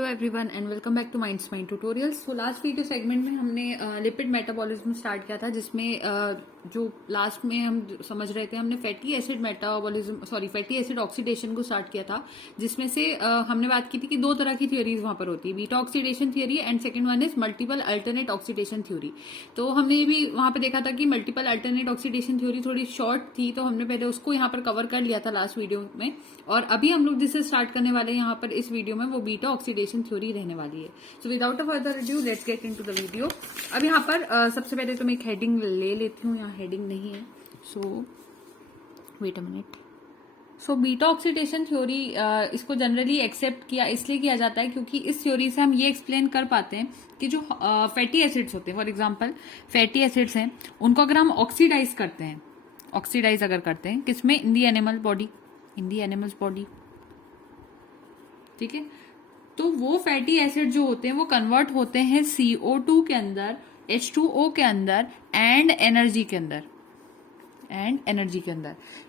Hello everyone and welcome back two minds mind tutorials. तो last video segment में हमने lipid metabolism start किया था, जिसमें जो लास्ट में हम समझ रहे थे, हमने fatty acid metabolism fatty acid oxidation को स्टार्ट किया था, जिसमें से हमने बात की थी कि दो तरह की थ्योरीज वहां पर होती है, beta oxidation theory and second one is multiple alternate oxidation theory. तो हमने ये भी वहां पर देखा था कि मल्टीपल अल्टरनेट ऑक्सीडेशन थ्योरी थोड़ी शॉर्ट थी, तो हमने पहले उसको यहाँ पर कवर कर लिया था लास्ट वीडियो में, और अभी हम लोग जिससे स्टार्ट करने वाले हैं यहाँ पर इस वीडियो में, वो बीटा ऑक्सीडेशन थ्योरी रहने वाली है। So without a further adieu let's get into the video. अब यहाँ पर सबसे पहले तो मैं एक हेडिंग ले लेती हूँ, यहाँ हेडिंग नहीं है, so wait a minute. So beta oxidation theory इसको जनरली एक्सेप्ट किया इसलिए किया जाता है क्योंकि इस थ्योरी से हम ये एक्सप्लेन कर पाते हैं कि जो फैटी एसिड्स होते हैं, फॉर एग्जांपल फैटी एसिड्स हैं, उनको अगर हम ऑक्सीडाइज करते हैं, ऑक्सीडाइज अगर करते हैं किसमें, in the animal body, in the animals body, ठीक है, तो वो फैटी एसिड जो होते हैं वो कन्वर्ट होते हैं CO2 के अंदर, H2O के अंदर एंड एनर्जी के अंदर,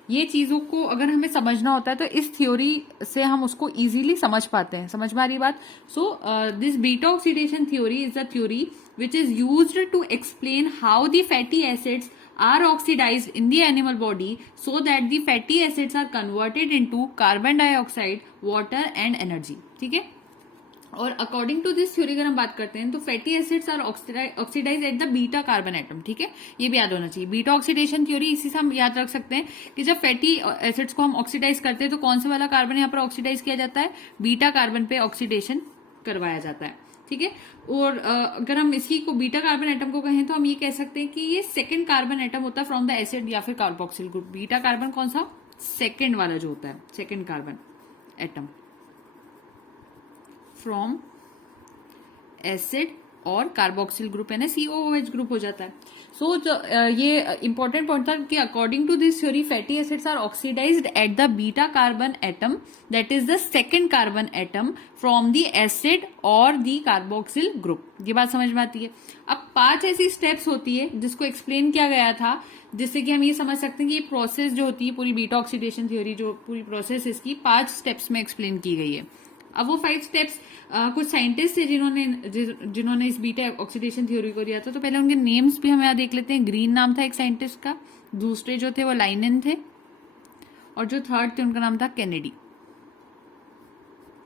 ये चीजों को अगर हमें समझना होता है तो इस थ्योरी से हम उसको इजीली समझ पाते हैं। समझ में आ रही बात? So this beta oxidation theory is the theory which is used to explain how the fatty acids are oxidized in the animal body so that the fatty acids are converted into carbon dioxide, water and energy। ठीक है, और according to this theory अगर हम बात करते हैं तो fatty acids are oxidize at the beta carbon atom. ठीक है, ये भी याद होना चाहिए। बीटा ऑक्सीडेशन थ्योरी इसी से हम याद रख सकते हैं कि जब फैटी एसिड्स को हम ऑक्सीडाइज करते हैं तो कौन सा वाला कार्बन यहाँ पर ऑक्सीडाइज किया जाता है, बीटा कार्बन पे ऑक्सीडेशन करवाया जाता है। ठीक है, और अगर हम इसी को बीटा कार्बन एटम को कहें तो हम ये कह सकते हैं कि ये सेकंड कार्बन एटम होता है फ्रॉम द एसिड या फिर कार्बोक्सिल ग्रुप। बीटा कार्बन कौन सा, सेकंड वाला जो होता है, second carbon atom from acid और कार्बोक्सिल ग्रुप है ना, COOH ग्रुप हो जाता है। सो ये इंपॉर्टेंट पॉइंट था कि according to this theory fatty acids are oxidized at the beta carbon atom, that is the second carbon atom from the acid और द कार्बोक्सिल ग्रुप। ये बात समझ में आती है। अब 5 ऐसी स्टेप्स होती है जिसको एक्सप्लेन किया गया था, जिससे कि हम ये समझ सकते हैं कि ये प्रोसेस जो होती है, पूरी बीटा ऑक्सीडेशन थ्योरी जो पूरी प्रोसेस इसकी 5 स्टेप्स में एक्सप्लेन की गई है। अब वो 5 स्टेप्स कुछ साइंटिस्ट थे जिन्होंने इस बीटा ऑक्सीडेशन थ्योरी को दिया था, तो पहले उनके नेम्स भी हम यहाँ देख लेते हैं। ग्रीन नाम था एक साइंटिस्ट का, दूसरे जो थे वो लाइनन थे, और जो थर्ड थे उनका नाम था केनेडी।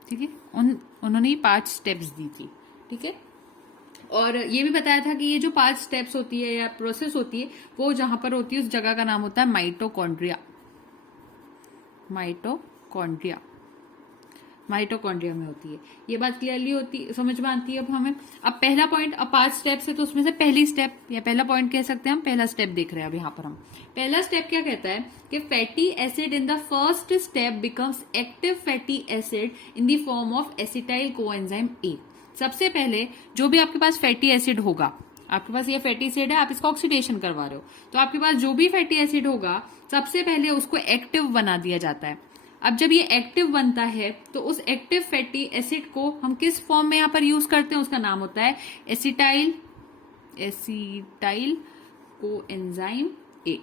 ठीक है, उन्होंने 5 स्टेप्स दी थी। ठीक है, और ये भी बताया था कि ये जो 5 स्टेप्स होती है या प्रोसेस होती है, वो जहां पर होती है उस जगह का नाम होता है माइटोकॉन्ड्रिया। माइटोकॉन्ड्रिया में होती है। ये बात क्लियरली होती समझ में आती है अब हमें। अब पहला पॉइंट, अब 5 स्टेप्स है तो उसमें से पहली स्टेप या पहला पॉइंट कह सकते हैं हम, पहला स्टेप देख रहे हैं अब यहाँ पर हम। पहला स्टेप क्या कहता है कि fatty acid in the first step becomes active fatty acid in the form of acetyl coenzyme ए। सबसे पहले जो भी आपके पास फैटी एसिड होगा, आपके पास ये फैटी एसिड है, आप इसका ऑक्सीडेशन करवा रहे हो, तो आपके पास जो भी फैटी एसिड होगा सबसे पहले उसको एक्टिव बना दिया जाता है। अब जब ये एक्टिव बनता है तो उस एक्टिव फैटी एसिड को हम किस फॉर्म में यहाँ पर यूज करते हैं, उसका नाम होता है एसिटाइल कोएंजाइम ए।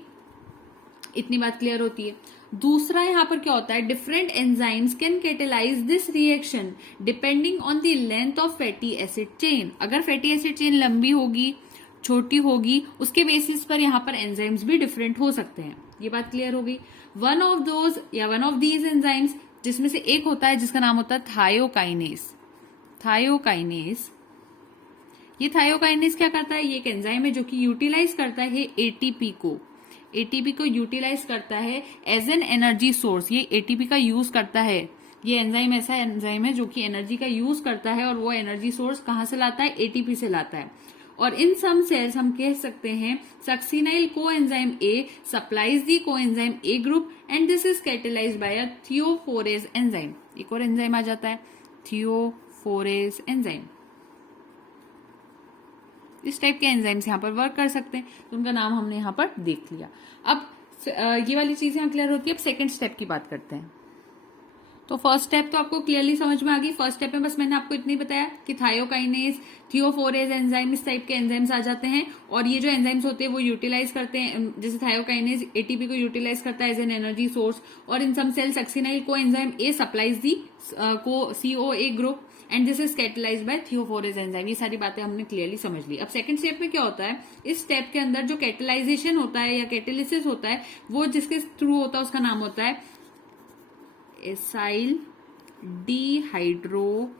इतनी बात क्लियर होती है। दूसरा यहाँ पर क्या होता है, different enzymes can catalyse this reaction depending on the length of fatty acid chain. अगर फैटी एसिड चेन लंबी होगी, छोटी होगी, उसके बेसिस पर यहाँ पर एंजाइम्स भी डिफरेंट हो सकते हैं। ये बात क्लियर हो गई। वन ऑफ दीज एंजाइम्स, जिसमें से एक होता है जिसका नाम होता है थायोकाइनेस। ये थायोकाइनेस क्या करता है, ये एक एंजाइम है जो कि यूटिलाइज करता है एटीपी को यूटिलाइज करता है एज एन एनर्जी सोर्स। ये एटीपी का यूज करता है। ये एंजाइम ऐसा एंजाइम है जो कि एनर्जी का यूज करता है, और वो एनर्जी सोर्स कहां से लाता है, एटीपी से लाता है। और इन सम सेल्स हम कह सकते हैं succinyl coenzyme A supplies the coenzyme A group and this is catalysed by a thiophorase enzyme. एक और एंजाइम आ जाता है थियोफोरेज एंजाइम। इस टाइप के एंजाइम्स यहाँ पर वर्क कर सकते हैं, तो उनका नाम हमने यहाँ पर देख लिया। अब ये वाली चीजें यहाँ क्लियर होती है। अब सेकंड स्टेप की बात करते हैं। तो फर्स्ट स्टेप तो आपको क्लियरली समझ में आ गई। फर्स्ट स्टेप में बस मैंने आपको इतनी बताया कि थायोकाइनेस, थियोफोरेज एंजाइम, इस टाइप के एंजाइम्स आ जाते हैं, और ये जो एंजाइम्स होते हैं वो यूटिलाइज करते हैं, जैसे थायोकाइनेस एटीपी को यूटिलाइज करता है एज एन एनर्जी सोर्स, और in some cell succinyl coenzyme A supplies the COA group, and this is catalysed by thiophorase enzyme. ये सारी बातें हमने क्लियरली समझ ली। अब सेकंड स्टेप में क्या होता है, इस स्टेप के अंदर जो कैटेलाइजेशन होता है या कैटेलिसिस होता है वो जिसके थ्रू होता है उसका नाम होता है acyl dehydrogenase.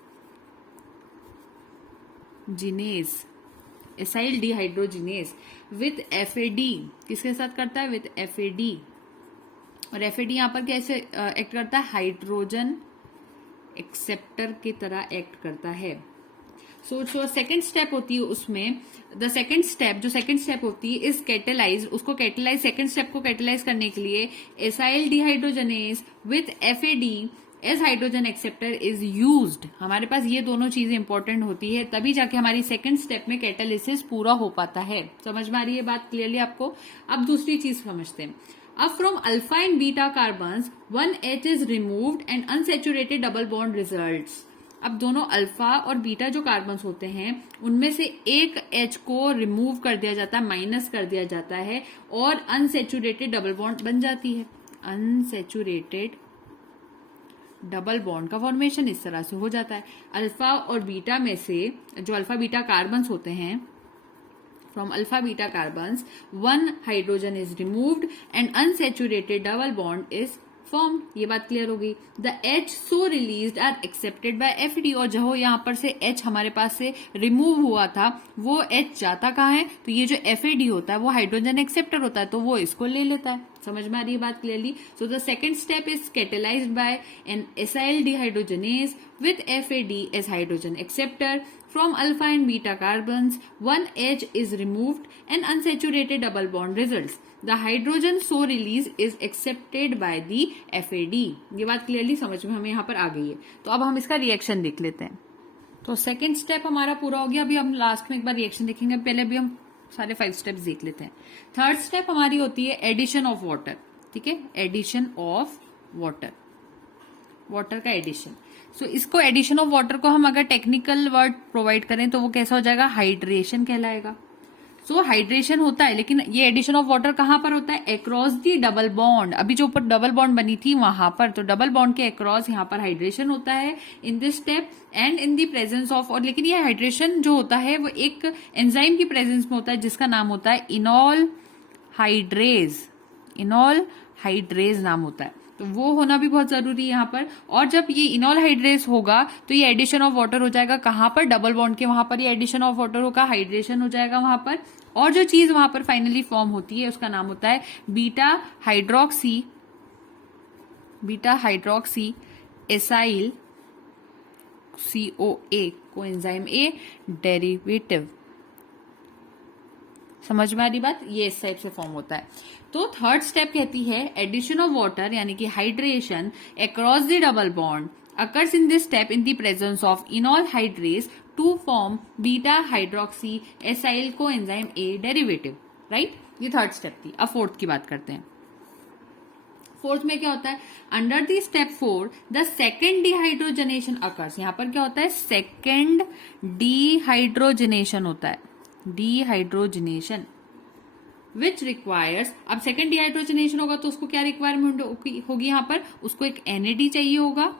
Acyl dehydrogenase with FAD, किसके साथ करता है, विथ एफएडी। और एफएडी यहां पर कैसे एक्ट करता है, हाइड्रोजन एक्सेप्टर की तरह एक्ट करता है। सो सेकेंड स्टेप होती है उसमें, द सेकेंड स्टेप, जो सेकेंड स्टेप होती है इज कैटेलाइज, उसको कैटेलाइज, सेकेंड स्टेप को कैटेलाइज करने के लिए acyl dehydrogenase with FAD as hydrogen acceptor is used. हमारे पास ये दोनों चीजें इंपॉर्टेंट होती है, तभी जाके हमारी सेकेंड स्टेप में कैटालिसिस पूरा हो पाता है। समझ में आ रही है बात क्लियरली आपको। अब दूसरी चीज समझते हैं। अब from alpha and beta carbons 1H is removed and unsaturated double bond results. अब दोनों अल्फा और बीटा जो कार्बन्स होते हैं उनमें से एक H को रिमूव कर दिया जाता है, माइनस कर दिया जाता है और अनसेचुरेटेड डबल बॉन्ड बन जाती है। अनसेचुरेटेड डबल बॉन्ड का फॉर्मेशन इस तरह से हो जाता है। अल्फा और बीटा में से जो अल्फा बीटा कार्बन्स होते हैं, from alpha beta carbons, one hydrogen is removed and unsaturated double bond is formed। ये बात क्लियर हो गई। The H so released are accepted by FAD। और जो यहाँ पर से H हमारे पास से रिमूव हुआ था वो H जाता कहाँ है, तो ये जो FAD होता है वो हाइड्रोजन एक्सेप्टर होता है, तो वो इसको ले लेता है। समझ में आ रही है बात clearly. So the second step is catalysed by an acyl dehydrogenase with FAD as hydrogen acceptor. From alpha and beta carbons, 1H is removed and unsaturated double bond results. The hydrogen so released is accepted by the FAD। ये बात clearly समझ में हमें यहाँ पर आ गई है। तो अब हम इसका रिएक्शन देख लेते हैं। तो सेकेंड स्टेप हमारा पूरा हो गया। अभी हम लास्ट में एक बार रिएक्शन देखेंगे, पहले भी हम सारे 5 स्टेप्स देख लेते हैं। थर्ड स्टेप हमारी होती है एडिशन ऑफ वाटर। ठीक है, एडिशन ऑफ वाटर, वाटर का एडिशन। सो इसको एडिशन ऑफ वाटर को हम अगर टेक्निकल वर्ड प्रोवाइड करें तो वो कैसा हो जाएगा, हाइड्रेशन कहलाएगा। सो हाइड्रेशन होता है, लेकिन ये एडिशन ऑफ वाटर कहां पर होता है, अक्रॉस दी डबल बॉन्ड। अभी जो ऊपर डबल बॉन्ड बनी थी वहां पर, तो डबल बॉन्ड के अक्रॉस यहाँ पर हाइड्रेशन होता है इन this step and in the presence of. और लेकिन ये हाइड्रेशन जो होता है वो एक एंजाइम की प्रेजेंस में होता है जिसका नाम होता है इनॉल हाइड्रेज। इनॉल हाइड्रेज नाम होता है, तो वो होना भी बहुत जरूरी है यहाँ पर। और जब ये इनॉल हाइड्रेज होगा तो ये एडिशन ऑफ वाटर हो जाएगा कहाँ पर, डबल बॉन्ड के वहां पर ये एडिशन ऑफ वाटर होगा, हाइड्रेशन हो जाएगा वहां पर। और जो चीज वहां पर फाइनली फॉर्म होती है उसका नाम होता है beta hydroxy, beta hydroxy acyl COA coenzyme A derivative. समझ में आ रही बात, ये इस टाइप से फॉर्म होता है। तो थर्ड स्टेप कहती है एडिशन ऑफ वाटर यानी कि hydration across the double bond occurs in this step in the presence of enol hydrase to form beta hydroxy acyl coenzyme A derivative. Right, ये third step थी। अब fourth की बात करते हैं। फोर्थ में क्या होता है, under the step 4 the second dehydrogenation occurs. यहां पर क्या होता है, सेकेंड डिहाइड्रोजनेशन होता है, डिहाइड्रोजनेशन विच रिक्वायर्स। अब सेकेंड डिहाइड्रोजनेशन होगा तो उसको क्या रिक्वायरमेंट होगी यहाँ पर, उसको एक NAD चाहिए होगा।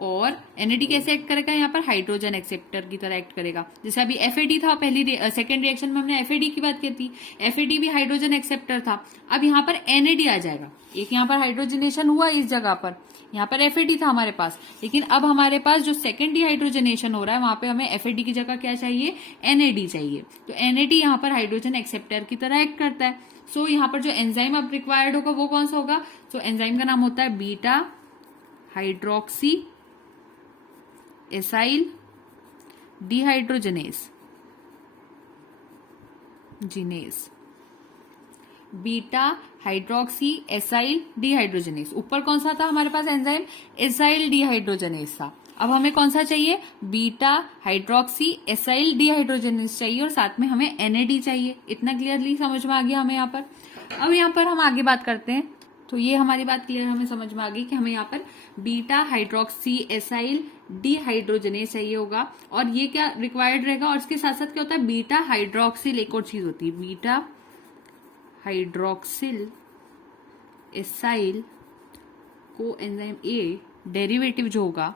और NAD कैसे एक्ट करेगा यहाँ पर, हाइड्रोजन एक्सेप्टर की तरह एक्ट करेगा। जैसे अभी FAD था, पहली सेकेंड रिएक्शन में हमने FAD की बात की थी, FAD भी हाइड्रोजन एक्सेप्टर था। अब यहाँ पर NAD आ जाएगा, एक यहाँ पर हाइड्रोजनेशन हुआ इस जगह पर, यहाँ पर FAD था हमारे पास, लेकिन अब हमारे पास जो सेकेंड डिहाइड्रोजनेशन हो रहा है वहां पे हमें FAD की जगह क्या चाहिए, NAD चाहिए। तो NAD यहाँ पर हाइड्रोजन एक्सेप्टर की तरह एक्ट करता है। सो यहाँ पर जो एंजाइम अब रिक्वायर्ड होगा वो कौन सा होगा, सो एंजाइम का नाम होता है बीटा हाइड्रोक्सी एसाइल डिहाइड्रोजनेस, जिनेस, बीटा हाइड्रोक्सी एसाइल डिहाइड्रोजनेस। ऊपर कौन सा था हमारे पास एंजाइम, एसाइल डिहाइड्रोजनेस था। अब हमें कौन सा चाहिए, बीटा हाइड्रोक्सी एसाइल डिहाइड्रोजनेस चाहिए और साथ में हमें NAD चाहिए। इतना क्लियरली समझ में आ गया हमें यहाँ पर। अब यहाँ पर हम आगे बात करते हैं। तो ये हमारी बात क्लियर हमें समझ में आ गई कि हमें यहाँ पर बीटा हाइड्रोक्सी एसाइल डिहाइड्रोजनेस चाहिए होगा और ये क्या रिक्वायर्ड रहेगा। और इसके साथ साथ क्या होता है, बीटा हाइड्रोक्सिल एक और चीज होती है, बीटा हाइड्रोक्सिल एसाइल को एंजाइम A डेरिवेटिव जो होगा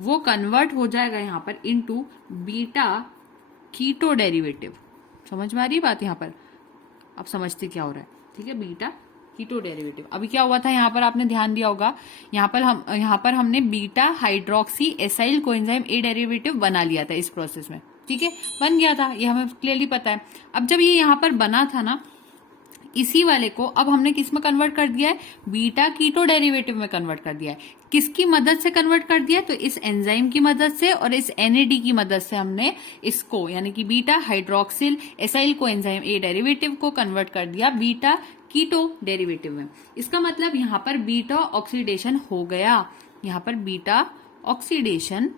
वो कन्वर्ट हो जाएगा यहाँ पर इनटू बीटा कीटो डेरिवेटिव। समझ में आ रही है बात यहाँ पर? अब समझते क्या हो रहा है, ठीक है। Beta keto derivative. अभी क्या हुआ था यहाँ पर, आपने ध्यान दिया होगा, यहाँ पर हमने बीटा हाइड्रोक्सी एसाइल कोएंजाइम ए डेरिवेटिव बना लिया था इस प्रोसेस में, ठीक है, बन गया था, ये हमें क्लियरली पता है। अब जब ये यहाँ पर बना था ना, इसी वाले को अब हमने किस में कन्वर्ट कर दिया है, बीटा कीटो डेरिवेटिव में कन्वर्ट कर दिया है। किसकी मदद से कन्वर्ट कर दिया, तो इस एंजाइम की मदद से और इस एनएडी की मदद से हमने इसको, यानी कि बीटा हाइड्रोक्सिल एसाइल कोएंजाइम ए डेरिवेटिव को कन्वर्ट कर दिया बीटा कीटो डेरिवेटिव में। इसका मतलब यहां पर बीटा ऑक्सीडेशन हो गया, यहां पर बीटा ऑक्सीडेशन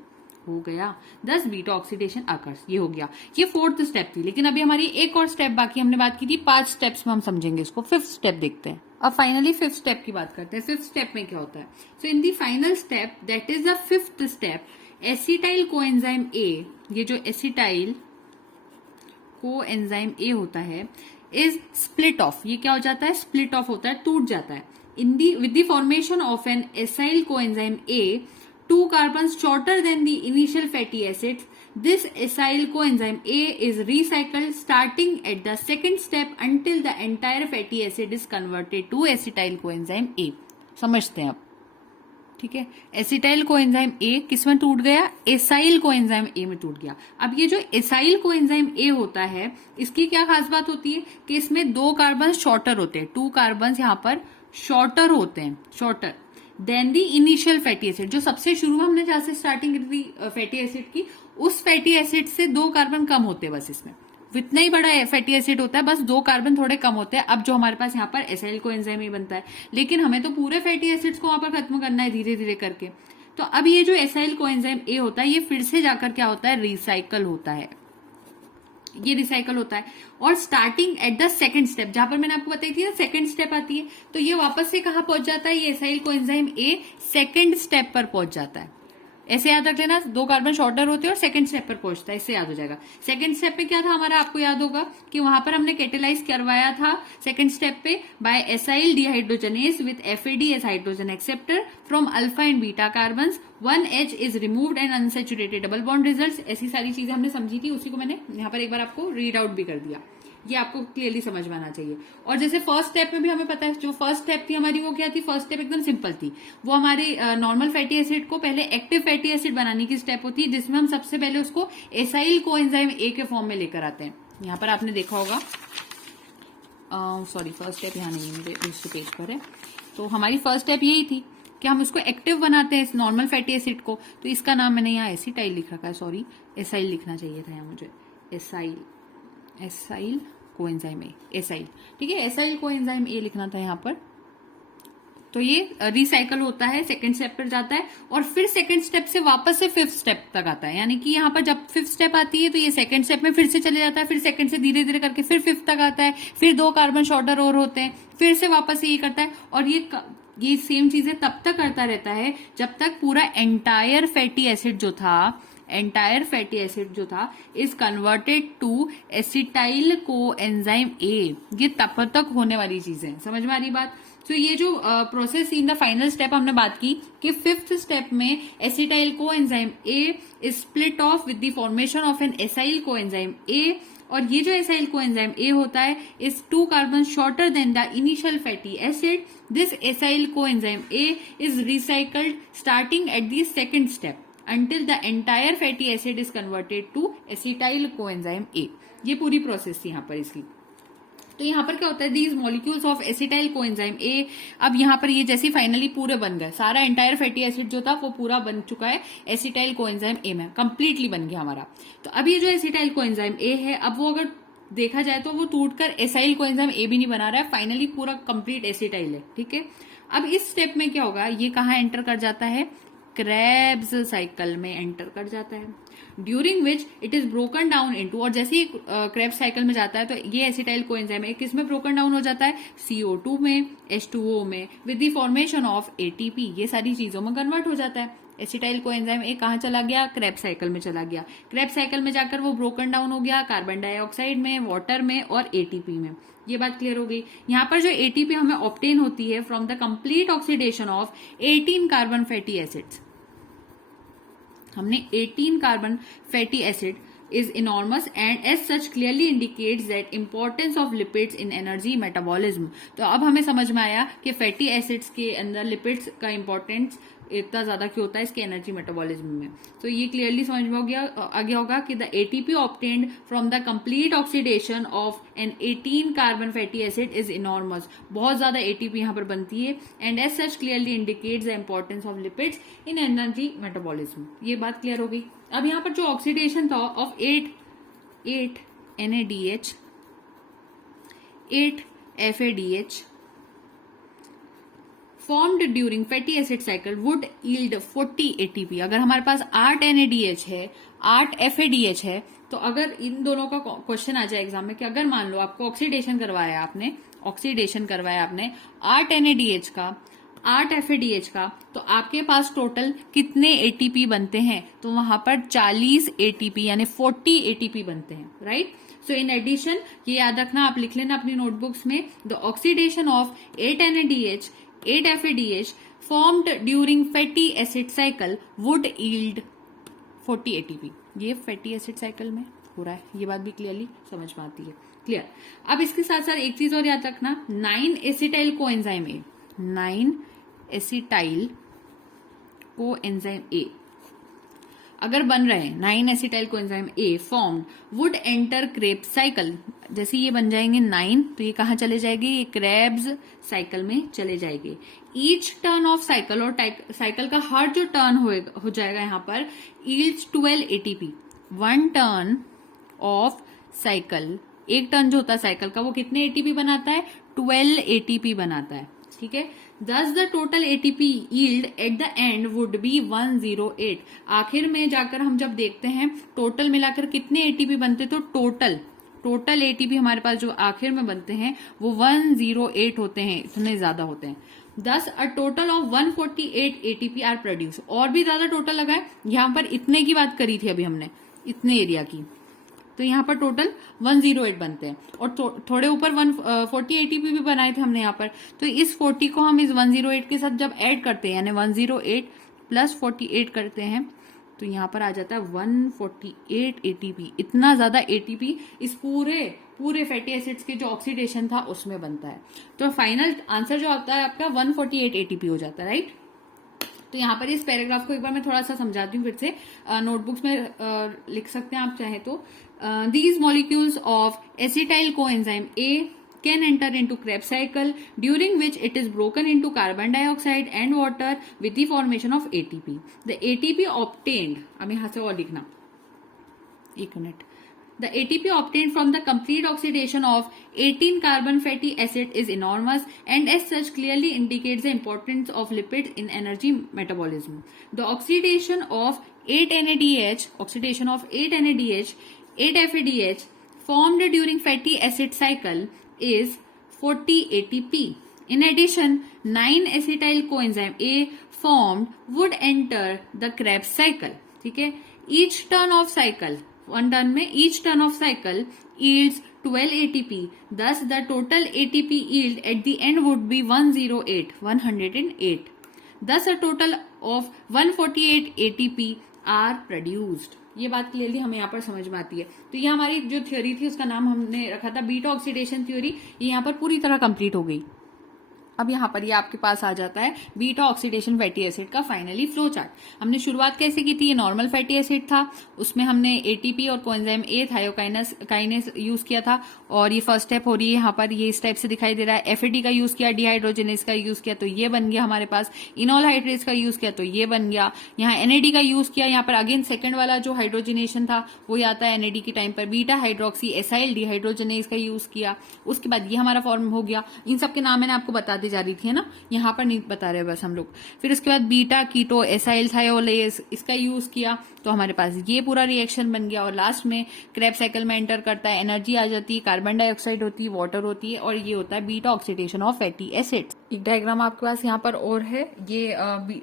हो गया, 10 बीटा ऑक्सीडेशन अकर्स, ये हो गया। ये फोर्थ स्टेप थी, लेकिन अभी हमारी एक और स्टेप बाकी, हमने बात की थी 5 स्टेप्स में, हम समझेंगे इसको। 5th स्टेप देखते हैं। अब फाइनली 5th स्टेप की बात करते हैं। 5th स्टेप में क्या होता है, so in the final step, that is the 5th step, acetyl coenzyme A, ये जो एसिटाइल कोएंजाइम ए होता है, इज स्प्लिट ऑफ। ये क्या हो जाता है, स्प्लिट ऑफ होता है, टूट जाता है। In the with the formation of an acyl coenzyme A, 2 carbons shorter than the initial fatty acids, this acyl coenzyme A is recycled starting at the 2nd step until the entire fatty acid is converted to acetyl coenzyme A। समझते हैं अब, ठीक है। Acetyl coenzyme ए किस में टूट गया, acyl coenzyme ए में टूट गया। अब ये जो एसाइल कोएंजाइम ए होता है, इसकी क्या खास बात होती है कि इसमें 2 कार्बन शॉर्टर होते हैं, 2 कार्बन यहाँ पर शॉर्टर होते हैं, शॉर्टर देन दी इनिशियल फैटी एसिड। जो सबसे शुरू में हमने जहां से स्टार्टिंग की थी फैटी एसिड की, उस फैटी एसिड से 2 कार्बन कम होते हैं बस। इसमें इतना ही बड़ा फैटी एसिड होता है, बस 2 कार्बन थोड़े कम होते हैं। अब जो हमारे पास यहाँ पर एसाइल कोएंजाइम ए बनता है, लेकिन हमें तो पूरे फैटी एसिड्स को वहां पर खत्म करना है धीरे धीरे करके। तो अब ये जो एसाइल कोएंजाइम ए होता है, ये फिर से जाकर क्या होता है, रिसाइकल होता है, ये रिसाइकल होता है। और starting at the 2nd step, जहां पर मैंने आपको बताई थी ना 2nd स्टेप आती है, तो ये वापस से कहां पहुंच जाता है, ये एसाइल कोएंजाइम ए 2nd स्टेप पर पहुंच जाता है। ऐसे याद रख लेना, 2 कार्बन शॉर्टर होते हैं और 2nd स्टेप पर पहुंचता है, इससे याद हो जाएगा। 2nd स्टेप पे क्या था हमारा, आपको याद होगा कि वहां पर हमने कैटेलाइज करवाया था 2nd स्टेप पे by acyl dehydrogenase with FAD as hydrogen acceptor from alpha and beta carbons, 1H is removed and unsaturated double bond results. ऐसी सारी चीजें हमने समझी थी, उसी को मैंने यहाँ पर एक बार आपको रीड आउट भी कर दिया। ये आपको क्लियरली समझ में आना चाहिए। और जैसे फर्स्ट स्टेप में भी हमें पता है, जो फर्स्ट स्टेप थी हमारी वो क्या थी, फर्स्ट स्टेप एकदम सिंपल थी। वो हमारे नॉर्मल फैटी एसिड को पहले एक्टिव फैटी एसिड बनाने की स्टेप होती है, जिसमें हम सबसे पहले उसको एसाइल कोएंजाइम ए के फॉर्म में लेकर आते हैं। यहाँ पर आपने देखा होगा, सॉरी फर्स्ट स्टेप यहाँ नहीं है, मेरे दूसरे पेज पर है। तो हमारी फर्स्ट स्टेप यही थी कि हम उसको एक्टिव बनाते हैं नॉर्मल फैटी एसिड को। तो इसका नाम मैंने यहाँ एसिटाइल लिख रखा है, सॉरी एसाइल लिखना चाहिए था यहाँ मुझे, एसाइल कोएंजाइम ए, एसाइल, ठीक है, एसाइल कोएंजाइम ए लिखना था यहाँ पर। तो ये रिसाइकल होता है, 2nd स्टेप पर जाता है और फिर 2nd स्टेप से वापस से 5th स्टेप तक आता है। यानी कि यहाँ पर जब 5th स्टेप आती है तो ये 2nd स्टेप में फिर से चले जाता है, फिर 2nd से धीरे धीरे करके फिर 5th तक आता है, फिर 2 कार्बन शॉर्टर और होते हैं, फिर से वापस यही करता है। और ये सेम चीजें तब तक करता रहता है जब तक पूरा एंटायर फैटी एसिड जो था is converted to acetyl coenzyme A. ये तब तक होने वाली चीजें, समझ में आ रही बात। तो ये जो process in the final step हमने बात की कि 5th स्टेप में acetyl coenzyme A is split off with the formation of an acyl coenzyme A. और ये जो एसाइल कोएंजाइम ए होता है is 2 carbon shorter than the initial fatty acid. This acyl coenzyme A is recycled starting at the 2nd step until the entire fatty acid is converted to acetyl coenzyme A। ये पूरी process थी यहाँ पर इसकी। तो यहाँ पर क्या होता है, these molecules of acetyl coenzyme A, अब यहाँ पर ये जैसे फाइनली पूरे बन गए, सारा एंटायर फैटी एसिड जो था वो पूरा बन चुका है एसिटाइल कोएंजाइम ए में, कंप्लीटली बन गया हमारा। तो अब ये जो एसिटाइल कोएंजाइम ए है, अब वो अगर देखा जाए तो वो टूटकर एसाइल कोएंजाइम ए भी नहीं बना रहा है, फाइनली पूरा कंप्लीट एसिटाइल है, ठीक है। अब इस स्टेप में क्या होगा, ये कहाँ एंटर कर जाता है, क्रेब्स साइकिल में एंटर कर जाता है, during which it is broken down into, और जैसे ही क्रेब्स साइकिल में जाता है तो ये एसिटाइल कोएंजाइम है, किस में ब्रोकन डाउन हो जाता है, CO2 में, H2O में, with the formation of ATP, ये सारी चीजों में कन्वर्ट हो जाता है। एसिटाइल कोएंजाइम ए कहाँ चला गया, क्रेब्स साइकिल में चला गया। क्रेब्स साइकिल में जाकर वो ब्रोकन डाउन हो गया कार्बन डाइऑक्साइड में, वाटर में और ATP में। ये बात क्लियर हो गई। यहाँ पर जो ATP हमें ऑब्टेन होती है from the complete oxidation of 18 carbon fatty acids, हमने 18 carbon fatty acid is enormous and as such clearly indicates that importance of lipids in energy metabolism. तो अब हमें समझ में आया कि फैटी एसिड्स के अंदर लिपिड्स का इंपॉर्टेंस इतना ज्यादा क्यों होता है इसके एनर्जी मेटाबॉलिज्म में. तो ये क्लियरली समझ में आ गया होगा कि the ATP obtained from the complete oxidation of an 18 carbon fatty acid is enormous. बहुत ज्यादा एटीपी यहाँ पर बनती है and as such clearly indicates the importance of lipids in energy metabolism. ये बात क्लियर हो गई. अब यहाँ पर जो ऑक्सीडेशन था of 8 NADH 8 FADH formed during fatty acid cycle would yield 40 ATP. अगर हमारे पास 8 NADH है 8 FADH है तो अगर इन दोनों का क्वेश्चन आ जाए एग्जाम में कि अगर मान लो आपको ऑक्सीडेशन करवाया आपने 8 NADH का 8 FADH का, तो आपके पास टोटल कितने ATP बनते हैं? तो वहां पर 40 ATP यानी 40 ATP बनते हैं. राइट. सो इन एडिशन ये याद रखना, आप लिख लेना अपनी नोटबुक्स में, the oxidation of 8 NADH 8 FADH formed during fatty acid cycle would yield 40 ATP. ये फैटी एसिड साइकिल में हो रहा है. ये बात भी क्लियरली समझ में आती है. क्लियर. अब इसके साथ साथ एक चीज और याद रखना, 9 एसिटाइल कोएंजाइम ए 9 एसिटाइल कोएंजाइम ए अगर बन रहे हैं 9 acetyl coenzyme A formed would enter Krebs cycle. जैसे ये बन जाएंगे 9 तो ये कहाँ चले जाएंगे? ये क्रेब्स साइकिल में चले जाएंगे. ईच टर्न ऑफ साइकिल और साइकिल का हर जो टर्न हो जाएगा यहाँ पर yields 12 ATP. 1 turn off cycle, एक टर्न जो होता है साइकिल का वो कितने ATP बनाता है? 12 ATP बनाता है. ठीक है. Thus the total ATP yield at the end would be 108. आखिर में जाकर हम जब देखते हैं टोटल मिलाकर कितने ATP बनते, तो टोटल ATP हमारे पास जो आखिर में बनते हैं वो 108 होते हैं. इतने ज्यादा होते हैं. Thus a total of 148 ATP are produced. और भी ज्यादा टोटल लगा है. यहाँ पर इतने की बात करी थी अभी हमने, इतने एरिया की, तो यहाँ पर टोटल 108 बनते हैं. और थोड़े ऊपर 140 ATP भी बनाए थे हमने यहाँ पर. तो इस 40 को हम इस 108 के साथ जब ऐड करते हैं यानी 108 प्लस 48 करते हैं तो यहाँ पर आ जाता है 148 ATP. इतना ज्यादा ATP इस पूरे फैटी एसिड्स के जो ऑक्सीडेशन था उसमें बनता है. तो फाइनल आंसर जो आता है आपका 148 ATP हो जाता है. राइट. तो यहाँ पर इस पैराग्राफ को एक बार मैं थोड़ा सा समझाती हूँ फिर से. नोटबुक्स में लिख सकते हैं आप चाहे तो. These molecules of acetyl coenzyme A can enter into Krebs cycle during which it is broken into carbon dioxide and water with the formation of ATP. The ATP obtained, अब यहाँ से और लिखना, एक minute. The ATP obtained from the complete oxidation of 18 carbon fatty acid is enormous and as such clearly indicates the importance of lipids in energy metabolism. The oxidation of 8 NADH, 8 FADH formed during fatty acid cycle is 40 ATP. In addition, 9 acetyl coenzyme A formed would enter the Krebs cycle. ठीक है. Each turn of cycle, one turn में each turn of cycle yields 12 ATP. Thus, the total ATP yield at the end would be 108. Thus, a total of 148 ATP are produced. ये बात clearly हमें यहाँ पर समझ में आती है. तो ये हमारी जो थ्योरी थी उसका नाम हमने रखा था बीटा ऑक्सीडेशन थ्योरी. ये यहाँ पर पूरी तरह कंप्लीट हो गई. अब यहाँ पर ये आपके पास आ जाता है बीटा ऑक्सीडेशन फैटी एसिड का फाइनली फ्लो चार्ट. हमने शुरुआत कैसे की थी? ये नॉर्मल फैटी एसिड था, उसमें हमने एटीपी और कोएंजाइम ए थायोकाइनेस यूज किया था और ये फर्स्ट स्टेप हो रही है यहाँ पर. ये इस टाइप से दिखाई दे रहा है. एफएडी का यूज किया, डिहाइड्रोजनेस का यूज किया तो ये बन गया हमारे पास. इनॉल हाइड्रेस का यूज किया तो ये बन गया. यहाँ एनएडी का यूज किया. यहाँ पर अगेन सेकंड वाला जो हाइड्रोजनेशन था वो आता है एनएडी के टाइम पर. बीटा हाइड्रोक्सी एसाइल डिहाइड्रोजनेस का यूज किया. उसके बाद ये हमारा फॉर्म हो गया. इन सबके नाम मैंने आपको बताती जा रही थी है ना, यहाँ पर नहीं बता रहे बस हम लोग. फिर उसके बाद बीटा कीटो एसाइल थायोलेज इसका यूज किया तो हमारे पास ये पूरा रिएक्शन बन गया. और लास्ट में क्रेब्स साइकिल में एंटर करता है, एनर्जी आ जाती है, कार्बन डाइऑक्साइड होती है, वाटर होती है और ये होता है beta oxidation of fatty acids. एक डायग्राम आपके पास यहाँ पर और है. ये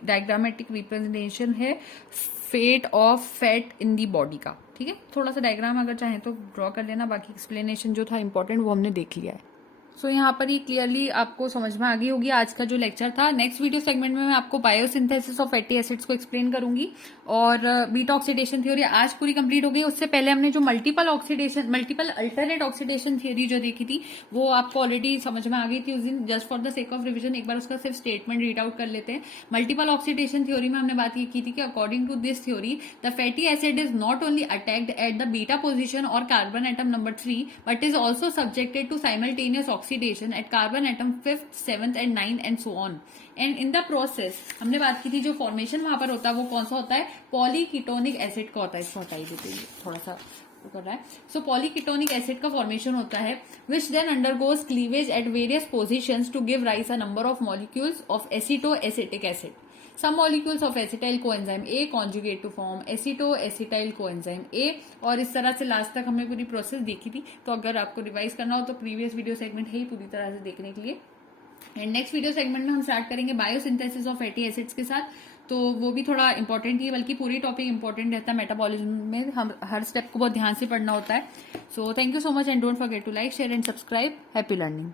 डायग्रामेटिक रिप्रेजेंटेशन है fate of fat in the body का. ठीक है. थोड़ा सा डायग्राम अगर चाहें तो ड्रॉ कर लेना, बाकी एक्सप्लेनेशन जो था इंपॉर्टेंट वो हमने देख लिया है. सो यहाँ पर ये क्लियरली आपको समझ में आ गई होगी आज का जो लेक्चर था। नेक्स्ट वीडियो सेगमेंट में मैं आपको बायोसिंथेसिस ऑफ फैटी एसिड्स को एक्सप्लेन करूंगी और बीटा ऑक्सीडेशन थ्योरी आज पूरी कंप्लीट हो गई। उससे पहले हमने जो मल्टीपल अल्टरनेट ऑक्सीडेशन थ्योरी जो देखी थी वो आपको ऑलरेडी समझ में आ गई थी उस दिन। Just for the sake of revision एक बार उसका सिर्फ स्टेटमेंट रीड आउट कर लेते हैं। मल्टीपल ऑक्सीडेशन थ्योरी में हमने बात ये की थी कि according to this theory the fatty acid is not only attacked at the beta position और carbon atom number 3 but is also subjected to simultaneous oxidation at carbon atom 5th, 7th and 9th and so on. And in the process हमने बात की थी जो formation वहां पर होता है वो कौन सा होता है, पॉलीकीटोनिक एसिड का होता है। इसको हटाई देते हैं, थोड़ा सा कर रहा है। सो पॉलीकीटोनिक एसिड का फॉर्मेशन होता है which then undergoes cleavage at various positions to give rise a number of molecules of acetoacetic acid. Some molecules of acetyl coenzyme A conjugate to form aceto-acetyl coenzyme A और इस तरह से last तक हमने पूरी process देखी थी। तो अगर आपको रिवाइज करना हो तो प्रीवियस वीडियो सेगमेंट है ही पूरी तरह से देखने के लिए। एंड नेक्स्ट वीडियो सेगमेंट में हम स्टार्ट करेंगे बायोसिंथेसिस ऑफ फैटी एसिड्स के साथ। तो वो भी थोड़ा इंपॉर्टेंट ही है, बल्कि पूरी टॉपिक इंपॉर्टेंट रहता है। मेटाबॉलिज्म में हम हर स्टेप को बहुत ध्यान से पढ़ना होता है। So thank you so much and don't forget to like, share and subscribe. Happy learning.